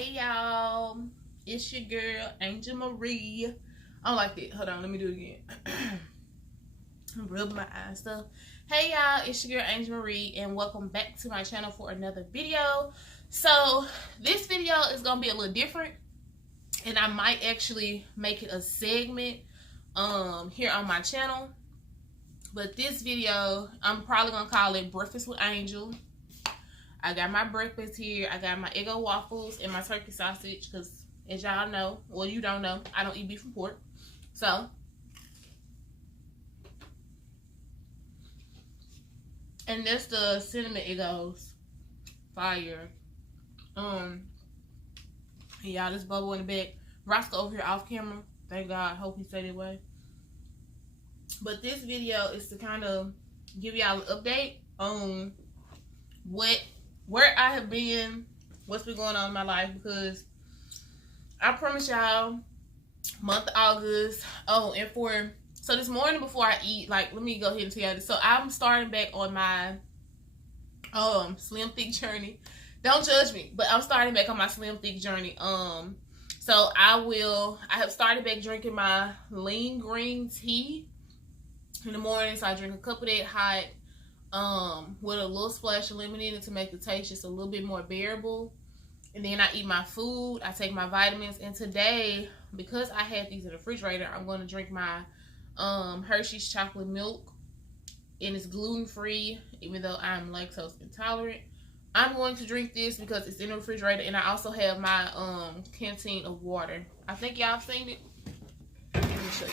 Hey y'all, it's your girl Angel Marie. I don't like that. Hold on, let me do it again. I'm rubbing my eyes stuff. Hey y'all, it's your girl Angel Marie, and welcome back to my channel for another video. So this video is gonna be a little different, and I might actually make it a segment here on my channel. But this video, I'm probably gonna call it Breakfast with Angel. I got my breakfast here. I got my Eggo waffles and my turkey sausage because, as y'all know, well, you don't know, I don't eat beef and pork. So, and that's the cinnamon Eggos. Fire. Y'all, this bubble in the back. Roscoe over here off camera. Thank God. Hope he stayed away. But this video is to kind of give y'all an update on where I have been, what's been going on in my life, because I promise y'all, month of August. Oh, and so this morning before I eat, like, let me go ahead and tell y'all this. So I'm starting back on my slim thick journey. Don't judge me, but I'm starting back on my slim thick journey. So I have started back drinking my lean green tea in the morning. So I drink a cup of that hot, with a little splash of lemon in it to make the taste just a little bit more bearable. And then I eat my food, I take my vitamins, and today, because I had these in the refrigerator, I'm going to drink my Hershey's chocolate milk, and it's gluten-free, even though I'm lactose intolerant. I'm going to drink this because it's in the refrigerator, and I also have my canteen of water. I think y'all have seen it. Let me show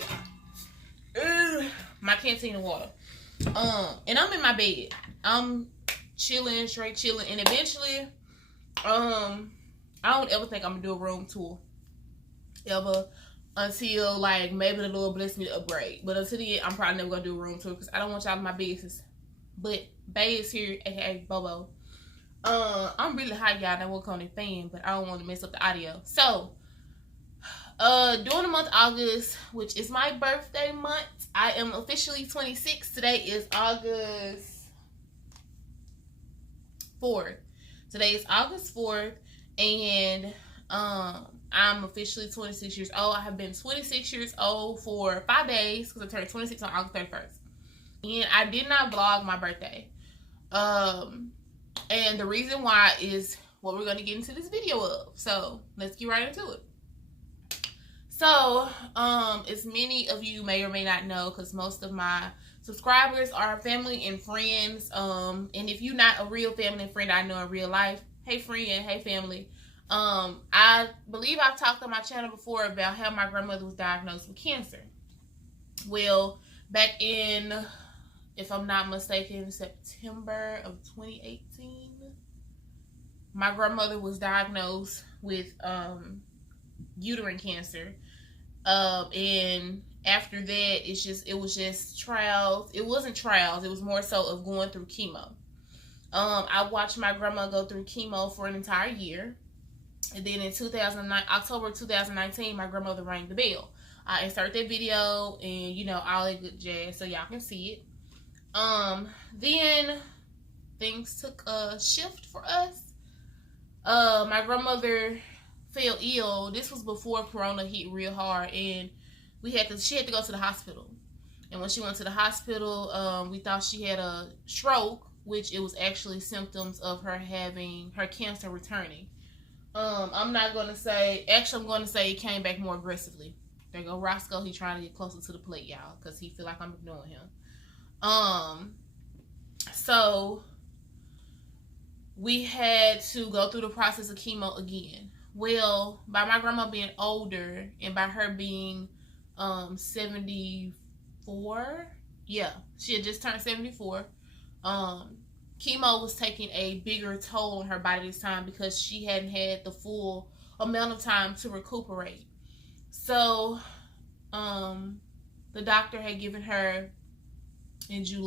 y'all. My canteen of water. And I'm in my bed. I'm chilling, straight chilling, and eventually, I don't ever think I'm gonna do a room tour ever until, like, maybe the Lord bless me to upgrade. But until then, I'm probably never gonna do a room tour because I don't want y'all in my business. But Bay is here, aka Bobo. I'm really hot, y'all. I work on the fan, but I don't want to mess up the audio. So, during the month of August, which is my birthday month, I am officially 26. Today is August 4th. Today is August 4th, and I'm officially 26 years old. I have been 26 years old for 5 days because I turned 26 on August 31st. And I did not vlog my birthday. And the reason why is what we're going to get into this video of. So, let's get right into it. So, as many of you may or may not know, because most of my subscribers are family and friends, and if you're not a real family and friend I know in real life, hey friend, hey family, I believe I've talked on my channel before about how my grandmother was diagnosed with cancer. Well, back in, if I'm not mistaken, September of 2018, my grandmother was diagnosed with uterine cancer. And after that, it was just trials. It wasn't trials. It was more so of going through chemo. I watched my grandma go through chemo for an entire year. And then in October 2019, my grandmother rang the bell. I insert that video and, you know, all that good jazz so y'all can see it. Then things took a shift for us. My grandmother fell ill. This was before Corona hit real hard, and she had to go to the hospital. And when she went to the hospital, we thought she had a stroke, which it was actually symptoms of her having her cancer returning. I'm going to say it came back more aggressively. There go Roscoe. He's trying to get closer to the plate, y'all, because he feel like I'm ignoring him. So we had to go through the process of chemo again. Well, by my grandma being older and by her being 74, yeah, she had just turned 74. Chemo was taking a bigger toll on her body this time because she hadn't had the full amount of time to recuperate. So, the doctor had given her in June.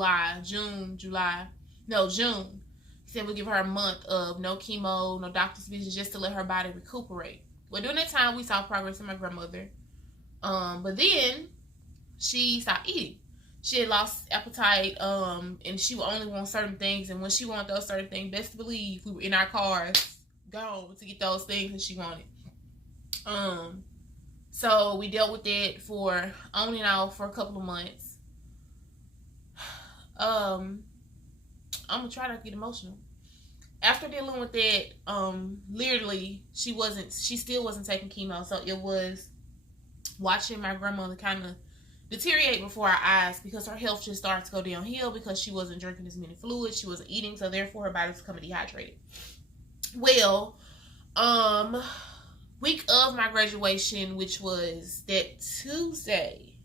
He said we'll give her a month of no chemo, no doctor's visits, just to let her body recuperate. Well, during that time, we saw progress in my grandmother. But then she stopped eating. She had lost appetite, and she would only want certain things. And when she wanted those certain things, best to believe we were in our cars gone to get those things that she wanted. So we dealt with that for on and off for a couple of months. I'm gonna try not to get emotional. After dealing with that, literally she still wasn't taking chemo, so it was watching my grandmother kind of deteriorate before our eyes because her health just started to go downhill because she wasn't drinking as many fluids, she wasn't eating, so therefore her body was becoming dehydrated. Well, week of my graduation, which was that Tuesday,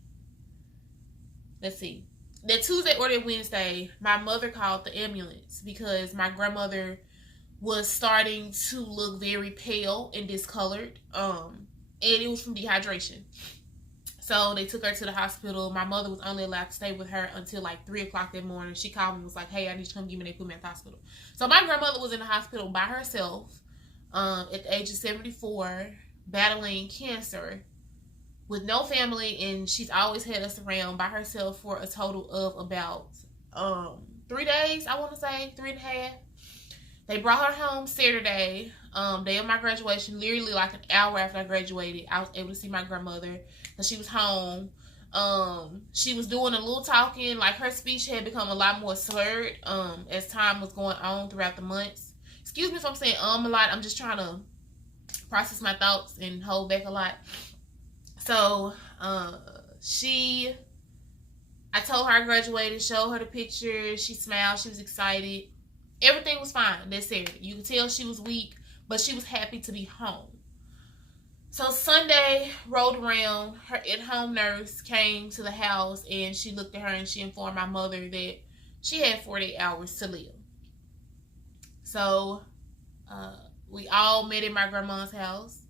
let's see, that Tuesday or that Wednesday, my mother called the ambulance because my grandmother was starting to look very pale and discolored, and it was from dehydration. So they took her to the hospital. My mother was only allowed to stay with her until like 3 o'clock that morning. She called me and was like, hey, I need you to come get me. They put me at the hospital. So my grandmother was in the hospital by herself at the age of 74, battling cancer with no family. And she's always had us around by herself for a total of about 3 days, I want to say, 3.5. They brought her home Saturday, day of my graduation, literally like an hour after I graduated. I was able to see my grandmother because she was home. She was doing a little talking, like her speech had become a lot more slurred as time was going on throughout the months. Excuse me if I'm saying a lot. I'm just trying to process my thoughts and hold back a lot. So I told her I graduated, showed her the picture. She smiled. She was excited. Everything was fine that Saturday. You could tell she was weak, but she was happy to be home. So Sunday rolled around. Her at-home nurse came to the house and she looked at her and she informed my mother that she had 48 hours to live. So we all met at my grandma's house.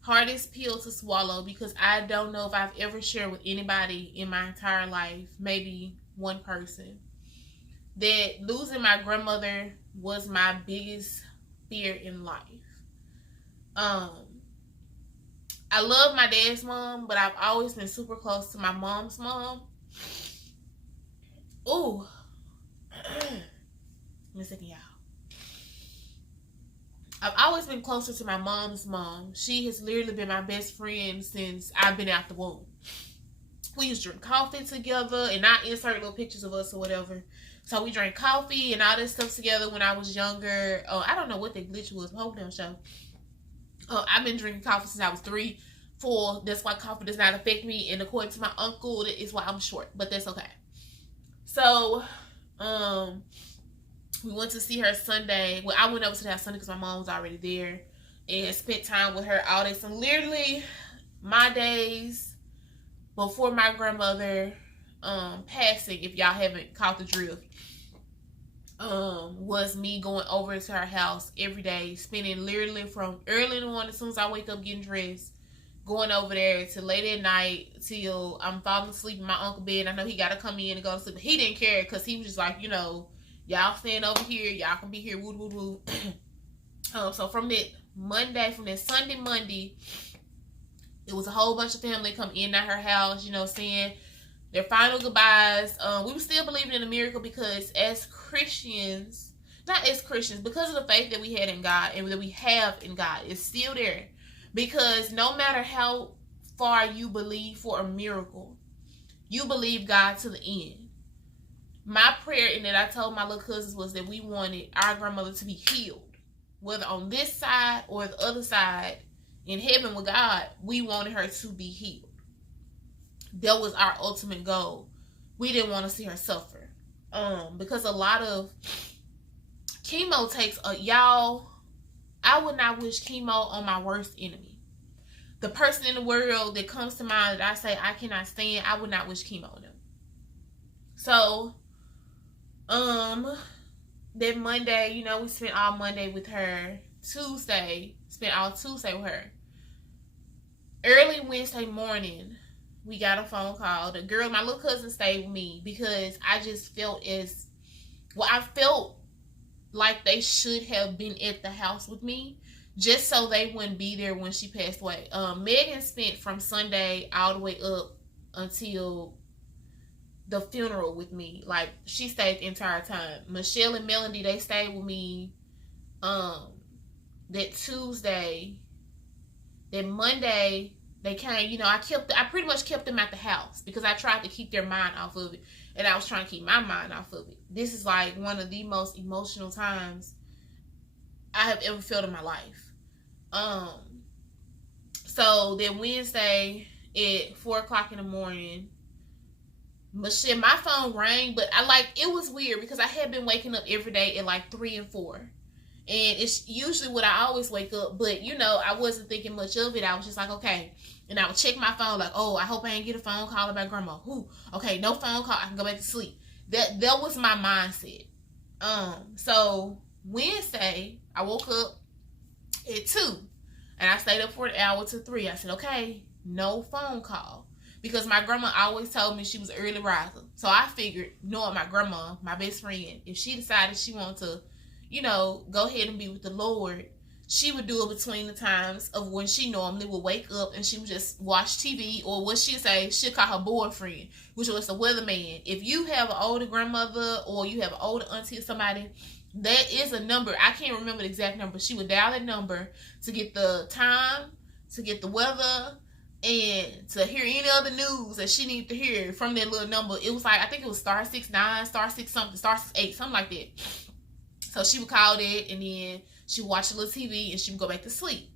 Hardest pill to swallow because I don't know if I've ever shared with anybody in my entire life, maybe one person, that losing my grandmother was my biggest fear in life. I love my dad's mom, but I've always been super close to my mom's mom. Ooh. Let me second, y'all. I've always been closer to my mom's mom. She has literally been my best friend since I've been out the womb. We used to drink coffee together, and I insert little pictures of us or whatever. So we drank coffee and all this stuff together when I was younger. I don't know what the glitch was. Hope them show. I've been drinking coffee since I was 3, 4. That's why coffee does not affect me. And according to my uncle, that is why I'm short. But that's okay. So, we went to see her Sunday. Well, I went over to that Sunday because my mom was already there. And spent time with her all day. So literally, my days before my grandmother passing, if y'all haven't caught the drift, was me going over to her house every day, spending literally from early in the morning, as soon as I wake up getting dressed, going over there to late at night till I'm falling asleep in my uncle's bed. I know he got to come in and go to sleep, but he didn't care because he was just like, you know, y'all stand over here, y'all can be here, woo woo woo. So from that Sunday Monday, it was a whole bunch of family come in at her house, you know, saying their final goodbyes. We were still believing in a miracle because as Christians, not as Christians, because of the faith that we had in God and that we have in God, it's still there. Because no matter how far you believe for a miracle, you believe God to the end. My prayer, and that I told my little cousins, was that we wanted our grandmother to be healed. Whether on this side or the other side, in heaven with God, we wanted her to be healed. That was our ultimate goal. We didn't want to see her suffer. Because a lot of chemo takes y'all, I would not wish chemo on my worst enemy. The person in the world that comes to mind that I say I cannot stand, I would not wish chemo on them. So, that Monday, you know, we spent all Monday with her. Spent all Tuesday with her. Early Wednesday morning, we got a phone call. The girl, my little cousin, stayed with me because I just felt I felt like they should have been at the house with me just so they wouldn't be there when she passed away. Megan spent from Sunday all the way up until the funeral with me. Like, she stayed the entire time. Michelle and Melody, they stayed with me that Tuesday, that Monday, they came, you know, I pretty much kept them at the house because I tried to keep their mind off of it. And I was trying to keep my mind off of it. This is like one of the most emotional times I have ever felt in my life. So then Wednesday at 4 o'clock in the morning, Michelle, my phone rang, but it was weird because I had been waking up every day at like 3 and 4. And it's usually what I always wake up, but you know, I wasn't thinking much of it. I was just like, okay. And I would check my phone like, oh, I hope I ain't get a phone call about grandma. Who? Okay, no phone call. I can go back to sleep. That was my mindset. So Wednesday, I woke up at 2 and I stayed up for an hour to 3. I said, okay, no phone call. Because my grandma always told me she was an early riser. So I figured, knowing my grandma, my best friend, if she decided she wanted to, you know, go ahead and be with the Lord, she would do it between the times of when she normally would wake up and she would just watch TV, or what she'd say, she'd call her boyfriend, which was the weatherman. If you have an older grandmother or you have an older auntie or somebody, that is a number. I can't remember the exact number. She would dial that number to get the time, to get the weather, and to hear any other news that she needed to hear from that little number. It was like, I think it was *69, *6 something, *8, something like that. So she would call that, and then she would watch a little TV, and she would go back to sleep.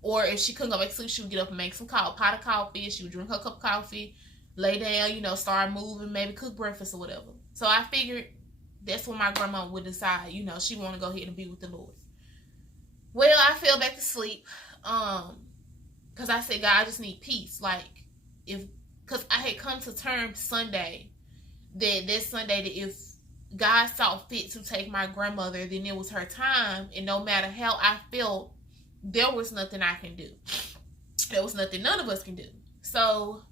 Or if she couldn't go back to sleep, she would get up and make some pot of coffee. She would drink her cup of coffee, lay down, you know, start moving, maybe cook breakfast or whatever. So I figured that's when my grandma would decide, you know, she want to go ahead and be with the Lord. Well, I fell back to sleep. Because I said, God, I just need peace. Like, because I had come to terms Sunday, that Sunday, that if God saw fit to take my grandmother, then it was her time. And no matter how I felt, there was nothing I can do. There was nothing none of us can do. So,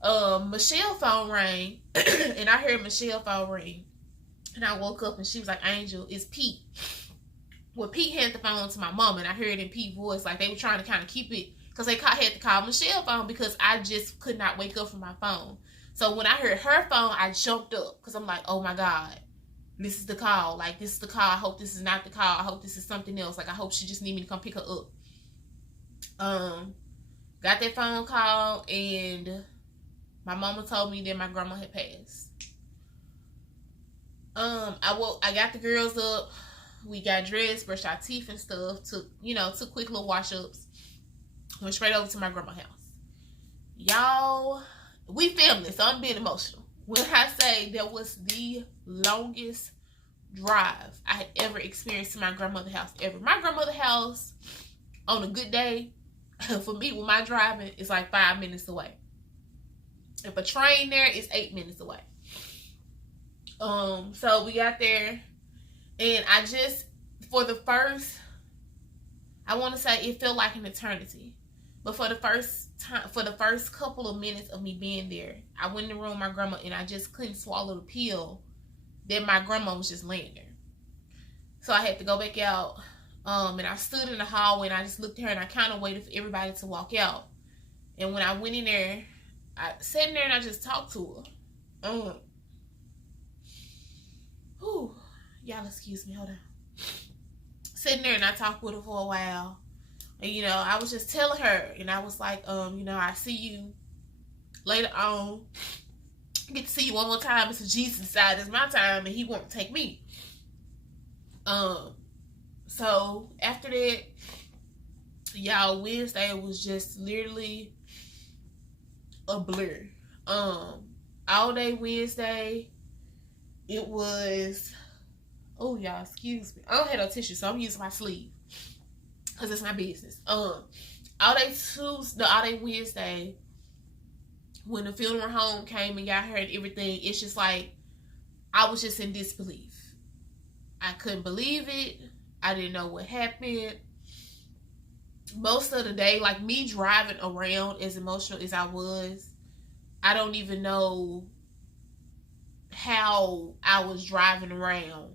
Michelle's phone rang, and I heard Michelle's phone ring. And I woke up, and she was like, Angel, it's Pete. Well, Pete had the phone to my mom, and I heard in Pete's voice, like they were trying to kind of keep it, because they had to call Michelle's phone because I just could not wake up from my phone. So when I heard her phone, I jumped up because I'm like, oh my God, this is the call. Like, this is the call. I hope this is not the call. I hope this is something else. Like, I hope she just need me to come pick her up. Got that phone call, and my mama told me that my grandma had passed. I got the girls up. We got dressed, brushed our teeth and stuff. Took quick little wash-ups. Went straight over to my grandma's house. Y'all, we family, so I'm being emotional. When I say that was the longest drive I had ever experienced to my grandmother's house ever. My grandmother's house, on a good day, for me, with my driving, is like 5 minutes away. If a train there, it's 8 minutes away. So we got there, and I just, for the first, I want to say it felt like an eternity. But for the first couple of minutes of me being there, I went in the room with my grandma, and I just couldn't swallow the pill that my grandma was just laying there. So I had to go back out, and I stood in the hallway, and I just looked at her, and I kind of waited for everybody to walk out. And when I went in there, I sat in there, and I just talked to her. Y'all excuse me, hold on. Sitting there, and I talked with her for a while. And, you know, I was just telling her, and I was like, I see you later on. Get to see you one more time. It's Jesus' side. It's my time, and he won't take me. So after that, y'all, Wednesday was just literally a blur. All day Wednesday, it was, oh, y'all, excuse me. I don't have no tissue, so I'm using my sleeve. Because it's my business. All day Wednesday, when the funeral home came and got her and everything, it's just like, I was just in disbelief. I couldn't believe it. I didn't know what happened. Most of the day, like me driving around, as emotional as I was, I don't even know how I was driving around.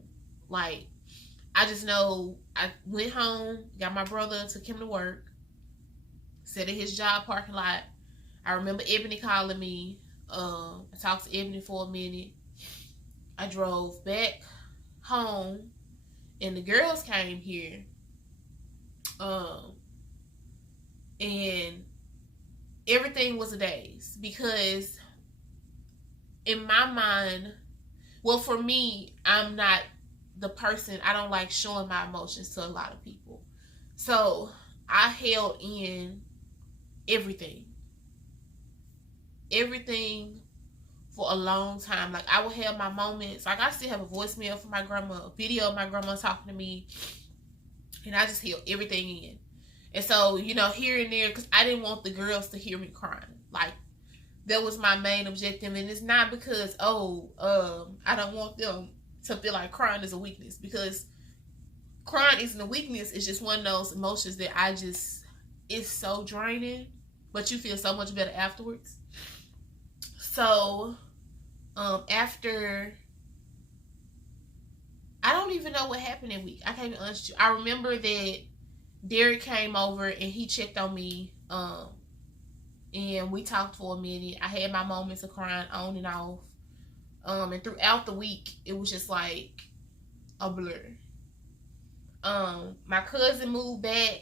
Like, I just know I went home, got my brother, took him to work, sat at his job parking lot. I remember Ebony calling me. I talked to Ebony for a minute. I drove back home, and the girls came here. And everything was a daze because in my mind, well, for me, I'm not the person, I don't like showing my emotions to a lot of people. So I held in everything for a long time. Like, I would have my moments. Like, I still have a voicemail from my grandma, a video of my grandma talking to me, and I just held everything in. And so, you know, here and there, because I didn't want the girls to hear me crying. Like, that was my main objective. And it's not because, I don't want them to feel like crying is a weakness, because crying isn't a weakness. It's just one of those emotions that it's so draining, but you feel so much better afterwards. So, after, I don't even know what happened that week. I can't be honest with you. I remember that Derek came over and he checked on me, and we talked for a minute. I had my moments of crying on and off, and throughout the week, it was just like a blur. My cousin moved back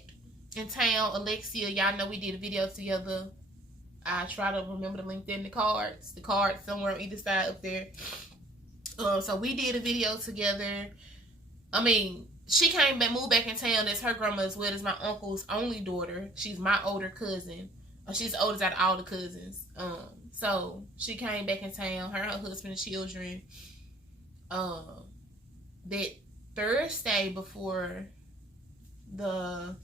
in town, Alexia. Y'all know we did a video together. I try to remember to link in the cards somewhere on either side up there. So we did a video together. I mean, she came back, moved back in town. That's her grandma as well as my uncle's only daughter. She's my older cousin. She's the oldest out of all the cousins. So she came back in town, her husband and children. That Thursday before that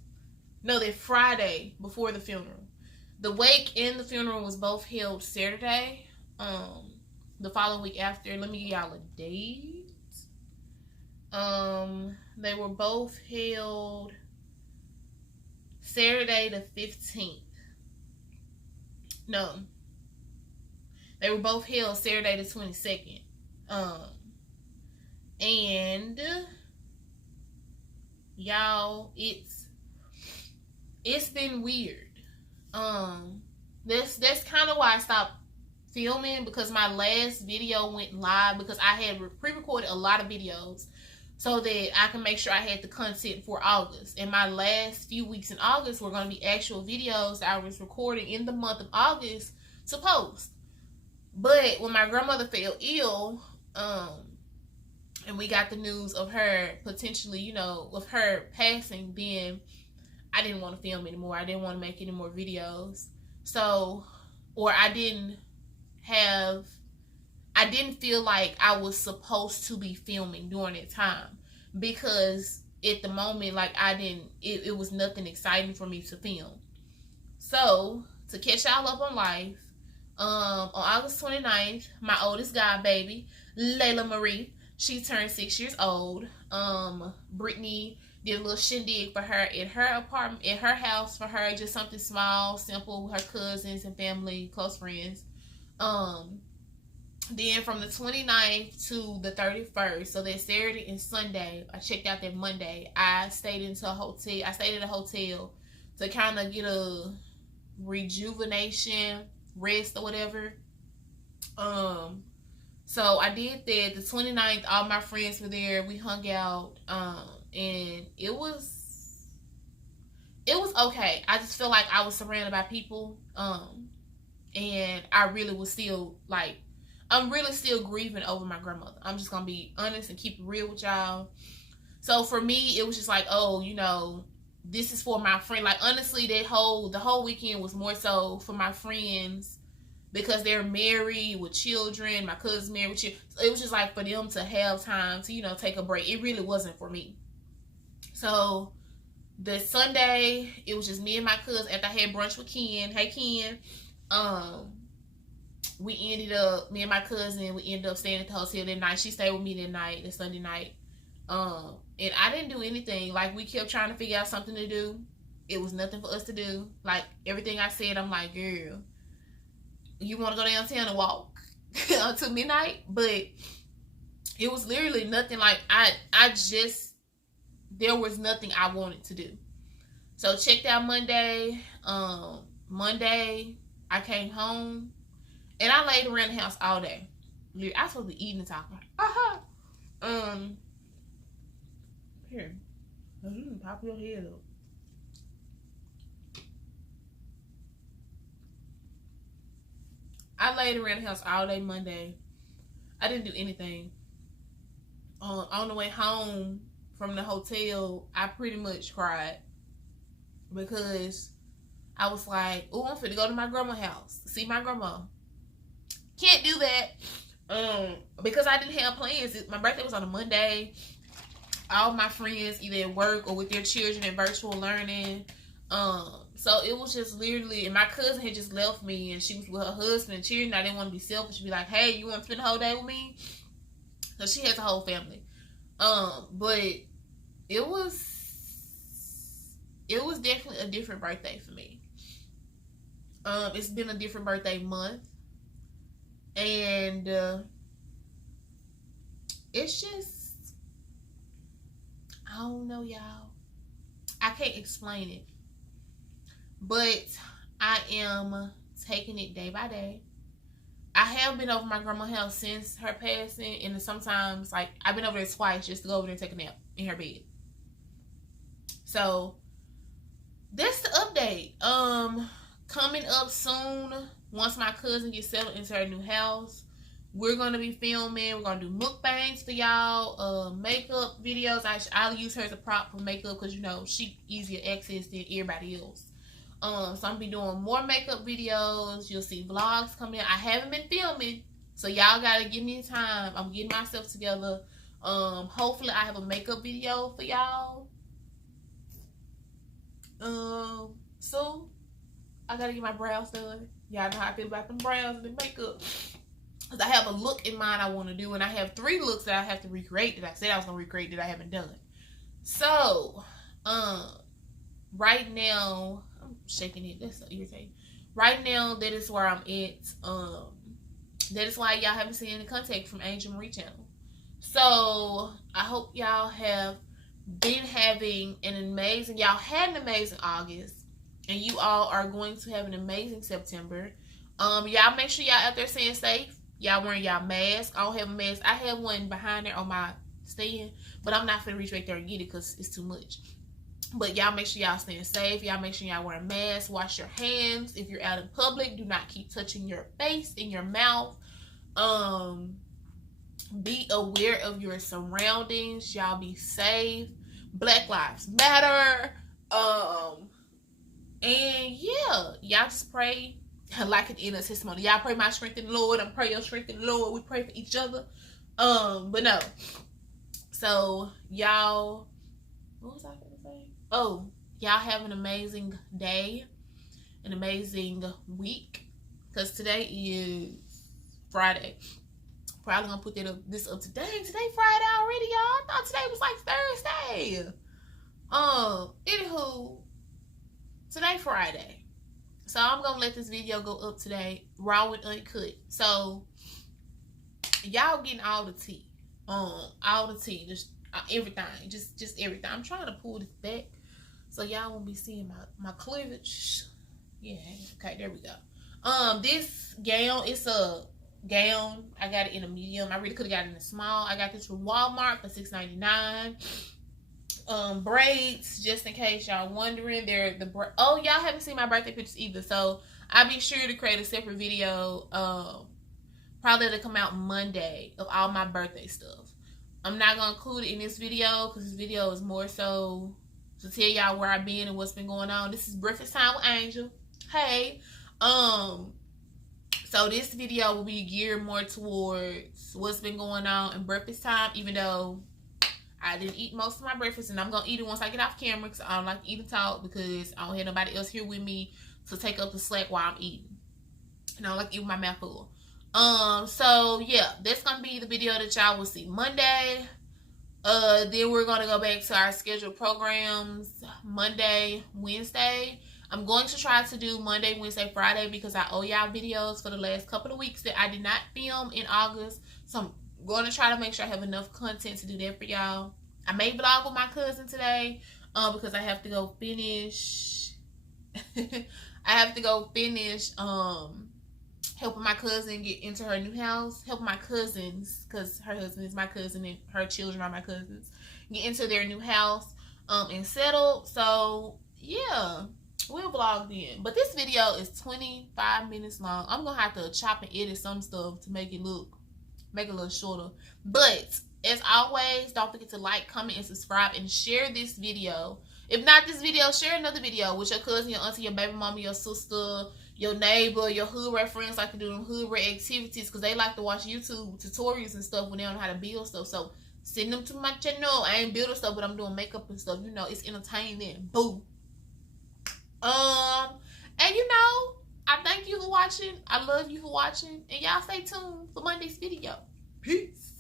Friday before the funeral. The wake and the funeral was both held Saturday. The following week after, let me give y'all a date. They were both held Saturday the 15th. No. They were both held Saturday the 22nd. And y'all, it's been weird. That's kind of why I stopped filming, because my last video went live because I had pre-recorded a lot of videos so that I can make sure I had the content for August. And my last few weeks in August were going to be actual videos that I was recording in the month of August to post. But when my grandmother fell ill, and we got the news of her potentially, you know, of her passing, then I didn't want to film anymore. I didn't want to make any more videos. So, or I didn't feel like I was supposed to be filming during that time, because at the moment, like, it was nothing exciting for me to film. So, to catch y'all up on life, on August 29th, my oldest godbaby, Layla Marie, she turned 6 years old. Brittany did a little shindig for her at her apartment, at her house for her, just something small, simple, with her cousins and family, close friends. Then from the 29th to the 31st, so that Saturday and Sunday, I checked out that Monday, I stayed at a hotel to kind of get a rejuvenation, rest or whatever. So I did that. The 29th, all my friends were there. We hung out, and it was okay. I just feel like I was surrounded by people, and I really was still, like, I'm really still grieving over my grandmother. I'm just gonna be honest and keep it real with y'all. So for me, it was just like, oh, you know, this is for my friend. Like, honestly, the whole weekend was more so for my friends, because they're married with children. My cousin's married with children. So it was just like for them to have time to, you know, take a break. It really wasn't for me. So the Sunday, it was just me and my cousin after I had brunch with Ken. Hey, Ken. Me and my cousin, we ended up staying at the hotel that night. She stayed with me that night, that Sunday night. And I didn't do anything. Like, we kept trying to figure out something to do. It was nothing for us to do. Like, everything I said, I'm like, girl, you want to go downtown and walk until midnight? But it was literally nothing. Like, there was nothing I wanted to do. So checked out Monday. Monday, I came home and I laid around the house all day. I was supposed to be eating and talking. Here, you can pop your head up. played around the house all day Monday. I didn't do anything. On the way home from the hotel, I pretty much cried because I was like, oh, I'm finna go to my grandma's house, see my grandma. Can't do that because I didn't have plans. My birthday was on a Monday. All my friends either at work or with their children in virtual learning. So it was just literally, and my cousin had just left me, and she was with her husband and children. I didn't want to be selfish, be like, hey, you want to spend the whole day with me? So she has a whole family. But it was definitely a different birthday for me. It's been a different birthday month, and it's just, I don't know, y'all. I can't explain it, but I am taking it day by day. I have been over my grandma's house since her passing, and sometimes, like, I've been over there twice just to go over there and take a nap in her bed. So that's the update. Coming up soon, once my cousin gets settled into her new house, we're gonna be filming. We're gonna do mukbangs for y'all, makeup videos. I'll use her as a prop for makeup because, you know, she easier access than everybody else. So I'm gonna be doing more makeup videos. You'll see vlogs coming in. I haven't been filming, so y'all gotta give me time. I'm getting myself together. Hopefully I have a makeup video for y'all soon. I gotta get my brows done. Y'all know how I feel about them brows and the makeup. Because I have a look in mind I want to do, and I have 3 looks that I have to recreate that I said I was gonna recreate that I haven't done. So, right now, I'm shaking it. That's so irritating. Right now, that is where I'm at. That is why y'all haven't seen any contact from Angel Marie channel. So, I hope y'all have been having an amazing, y'all had an amazing August. And you all are going to have an amazing September. Y'all make sure y'all out there staying safe. Y'all wearing y'all masks. I don't have a mask. I have one behind there on my stand, but I'm not finna reach right there and get it because it's too much. But y'all make sure y'all staying safe. Y'all make sure y'all wearing masks. Wash your hands. If you're out in public, do not keep touching your face and your mouth. Be aware of your surroundings. Y'all be safe. Black Lives Matter. And yeah, y'all just pray like an inner testimony. Y'all pray my strength in the Lord. I'm praying your strength in the Lord. We pray for each other. But no. So y'all, what was I gonna say? Oh, y'all have an amazing day, an amazing week. Cause today is Friday. Probably gonna put this up today. Today Friday already, y'all. I thought today was like Thursday. Anywho. Today Friday, so I'm gonna let this video go up today, raw and uncut. So y'all getting all the tea, just everything, just everything. I'm trying to pull this back so y'all won't be seeing my cleavage. Yeah, okay, there we go. This gown, it's a gown. I got it in a medium. I really could have got it in a small. I got this from Walmart for $6.99. Braids, just in case y'all wondering, they're oh, y'all haven't seen my birthday pictures either, so I'll be sure to create a separate video, probably to come out Monday, of all my birthday stuff. I'm not gonna include it in this video because this video is more so to tell y'all where I've been and what's been going on. This is Breakfast Time with Angel. Hey, so this video will be geared more towards what's been going on in breakfast time, even though I didn't eat most of my breakfast, and I'm going to eat it once I get off camera because I don't like to eat and talk because I don't have nobody else here with me to take up the slack while I'm eating. And I don't like to eat with my mouth full. So, yeah, that's going to be the video that y'all will see Monday. Then we're going to go back to our scheduled programs Monday, Wednesday. I'm going to try to do Monday, Wednesday, Friday because I owe y'all videos for the last couple of weeks that I did not film in August. So I'm going to try to make sure I have enough content to do that for y'all. I may vlog with my cousin today because I have to go finish helping my cousin get into her new house, helping my cousins, because her husband is my cousin and her children are my cousins, get into their new house and settle. So yeah, we'll vlog then. But this video is 25 minutes long. I'm gonna have to chop and edit some stuff to make it a little shorter. But as always, don't forget to like, comment, and subscribe, and share this video. If not this video, share another video with your cousin, your auntie, your baby mama, your sister, your neighbor, your hood rat friends like to do them hood rat activities because they like to watch YouTube tutorials and stuff when they don't know how to build stuff. So send them to my channel. I ain't building stuff, but I'm doing makeup and stuff. You know, it's entertaining. Boo. And you know, I thank you for watching. I love you for watching. And y'all stay tuned for Monday's video. Peace.